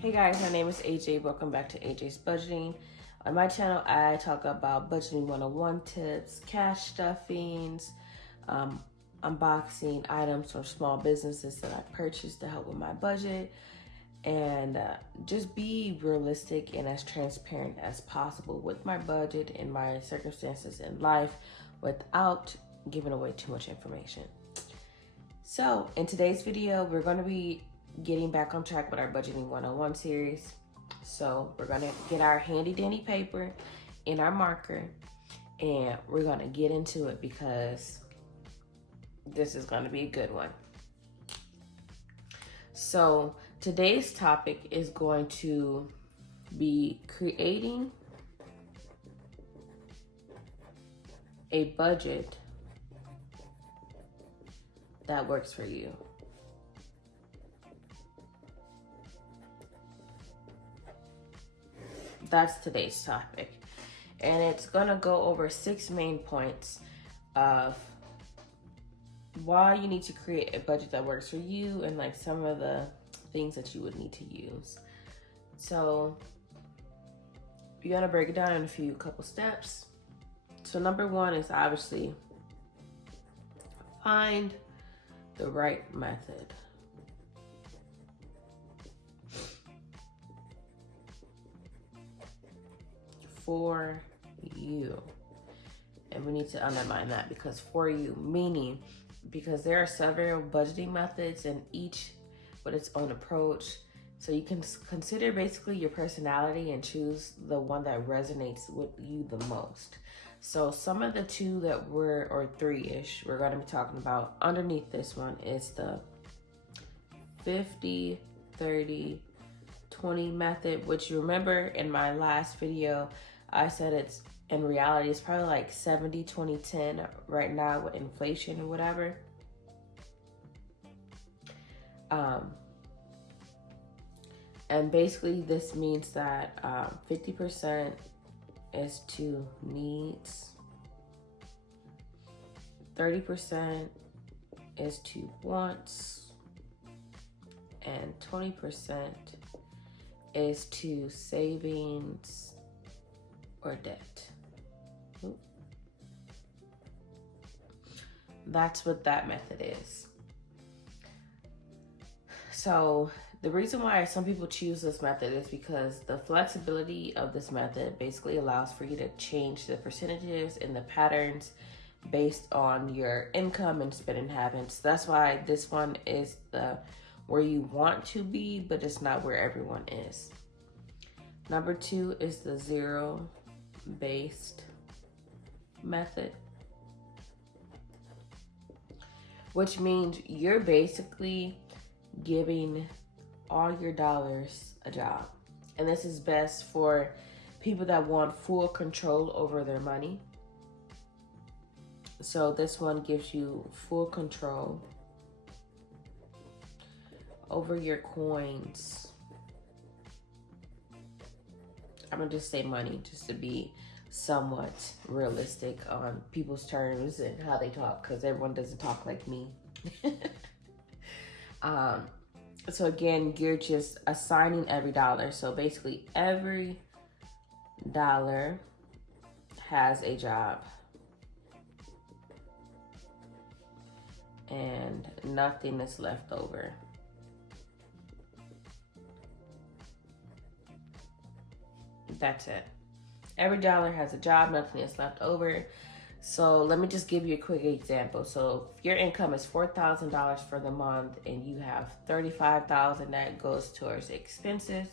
Hey guys, my name is AJ. Welcome back to AJ's Budgeting. On my channel, I talk about budgeting 101 tips, cash stuffings, unboxing items from small businesses that I purchased to help with my budget, and just be realistic and as transparent as possible with my budget and my circumstances in life without giving away too much information. So in today's video, we're going to be getting back on track with our Budgeting 101 series. So we're going to get our handy dandy paper and our marker, and we're going to get into it because this is going to be a good one. So today's topic is going to be creating a budget that works for you. That's today's topic. And it's gonna go over 6 main points of why you need to create a budget that works for you and like some of the things that you would need to use. So you're gonna break it down in a couple steps. So number 1 is obviously find the right method. For you. And we need to underline that, because for you, meaning because there are several budgeting methods and each with its own approach. So you can consider basically your personality and choose the one that resonates with you the most. So some of the 2 that or 3-ish, we're going to be talking about underneath this one is the 50, 30, 20 method, which you remember in my last video, I said it's in reality, it's probably like 70, 20, 10 right now with inflation or whatever. And basically this means that 50% is to needs, 30% is to wants, and 20% is to savings or debt. That's what that method is. So the reason why some people choose this method is because the flexibility of this method basically allows for you to change the percentages and the patterns based on your income and spending habits. That's why this one is where you want to be, but it's not where everyone is. Number 2 is the zero-based method, which means you're basically giving all your dollars a job. And this is best for people that want full control over their money. So this one gives you full control over your coins. I'm gonna just say money, just to be somewhat realistic on people's terms and how they talk, because everyone doesn't talk like me. So again, you're just assigning every dollar. So basically every dollar has a job and nothing is left over. That's it. Every dollar has a job, nothing is left over. So let me just give you a quick example. So if your income is $4,000 for the month and you have $35,000 that goes towards expenses,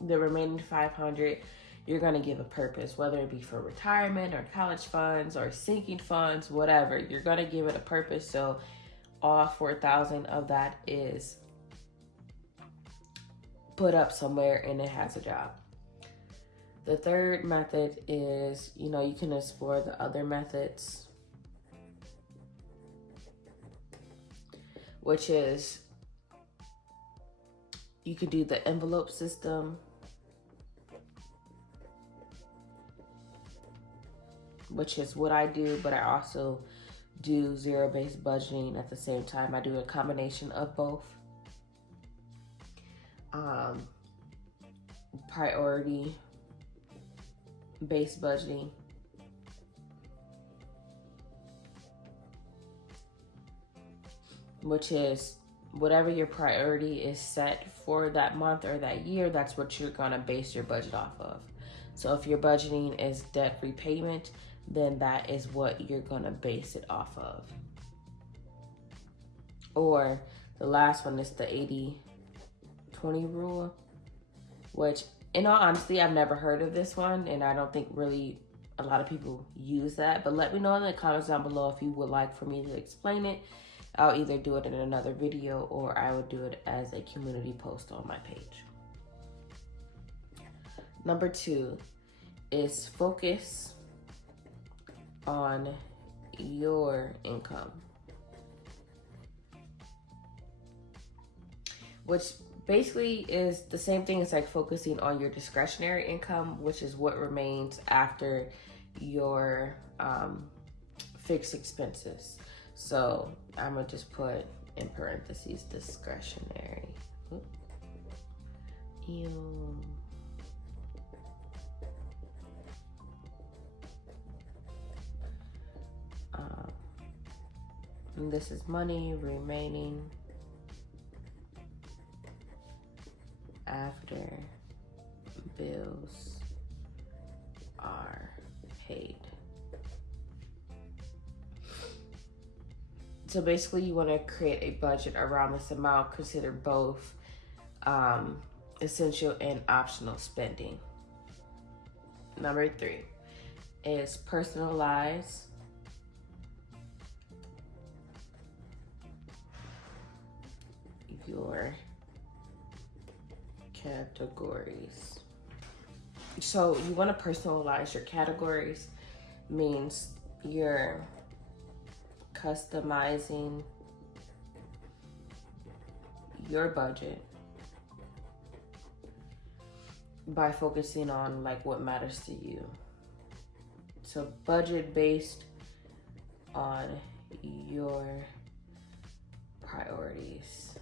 the remaining $500 you're going to give a purpose, whether it be for retirement or college funds or sinking funds, whatever. You're going to give it a purpose. So all $4,000 of that is put up somewhere and it has a job. The third method is, you can explore the other methods, which is you could do the envelope system, which is what I do, but I also do zero-based budgeting at the same time. I do a combination of both. priority based budgeting. Which is whatever your priority is set for that month or that year, that's what you're gonna base your budget off of. So if your budgeting is debt repayment, then that is what you're gonna base it off of. Or the last one is the 80-20 rule, which in all honesty, I've never heard of this one, and I don't think really a lot of people use that. But let me know in the comments down below if you would like for me to explain it. I'll either do it in another video or I would do it as a community post on my page. Number 2 is focus on your income, which basically is the same thing as like focusing on your discretionary income, which is what remains after your fixed expenses. So I'm gonna just put in parentheses discretionary. And this is money remaining after bills are paid. So basically you want to create a budget around this amount, consider both essential and optional spending. Number 3 is personalize your categories. So you want to personalize your categories, means you're customizing your budget by focusing on like what matters to you. So budget based on your priorities.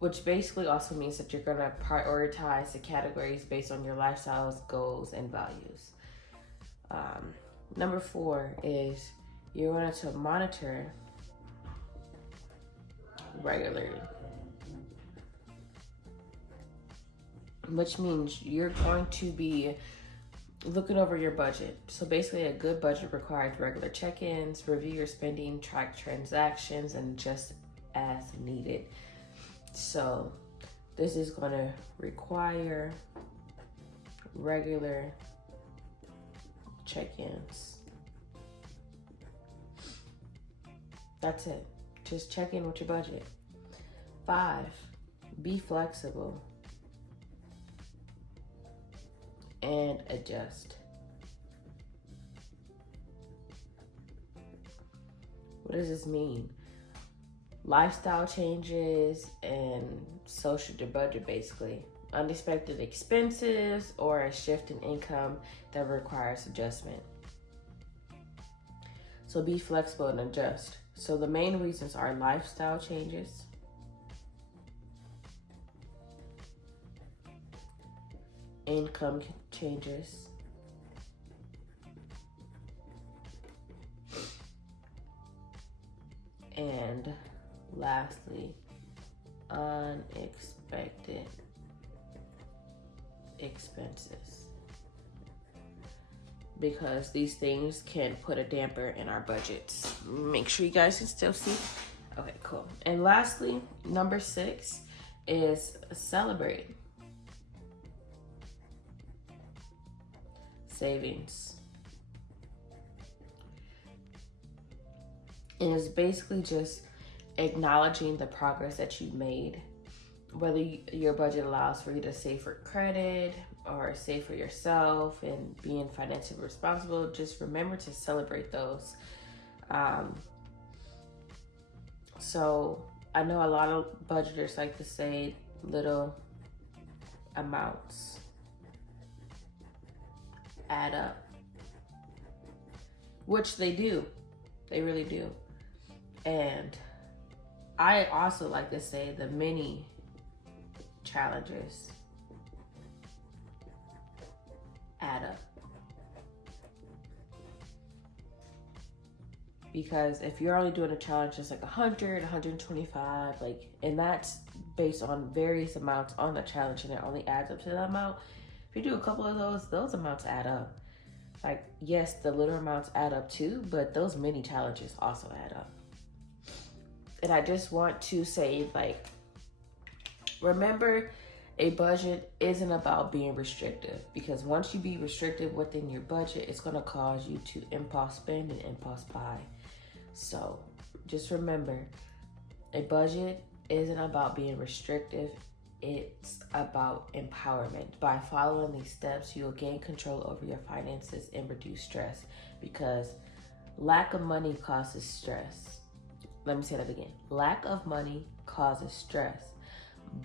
Which basically also means that you're gonna prioritize the categories based on your lifestyles, goals, and values. Number 4 is you want to monitor regularly, which means you're going to be looking over your budget. So basically a good budget requires regular check-ins, review your spending, track transactions, and adjust as needed. So this is going to require regular check-ins. That's it. Just check in with your budget. 5, be flexible and adjust. What does this mean? Lifestyle changes and social to budget, basically. Unexpected expenses or a shift in income that requires adjustment. So be flexible and adjust. So the main reasons are lifestyle changes, income changes, and lastly, unexpected expenses, because these things can put a damper in our budgets. Make sure you guys can still see. Okay, cool. And lastly, number 6 is celebrate. Savings. And it's basically just acknowledging the progress that you made, whether your budget allows for you to save for credit or save for yourself and being financially responsible. Just remember to celebrate those. So I know a lot of budgeters like to say little amounts add up, which they do. They really do. And I also like to say the mini challenges add up. Because if you're only doing a challenge that's like 100, 125, like, and that's based on various amounts on the challenge, and it only adds up to that amount. If you do a couple of those amounts add up. Like, yes, the little amounts add up too, but those mini challenges also add up. And I just want to say, like, remember, a budget isn't about being restrictive, because once you be restricted within your budget, it's going to cause you to impulse spend and impulse buy. So just remember, a budget isn't about being restrictive. It's about empowerment. By following these steps, you'll gain control over your finances and reduce stress, because lack of money causes stress. Let me say that again. Lack of money causes stress,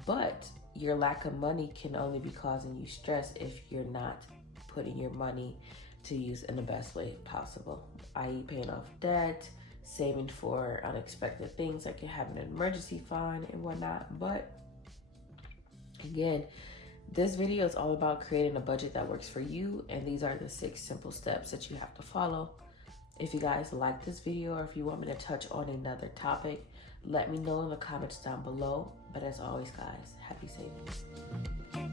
but your lack of money can only be causing you stress if you're not putting your money to use in the best way possible, i.e. paying off debt, saving for unexpected things like you having an emergency fund and whatnot. But again, this video is all about creating a budget that works for you, and these are the 6 simple steps that you have to follow. If you guys like this video, or if you want me to touch on another topic, let me know in the comments down below. But as always, guys, happy savings.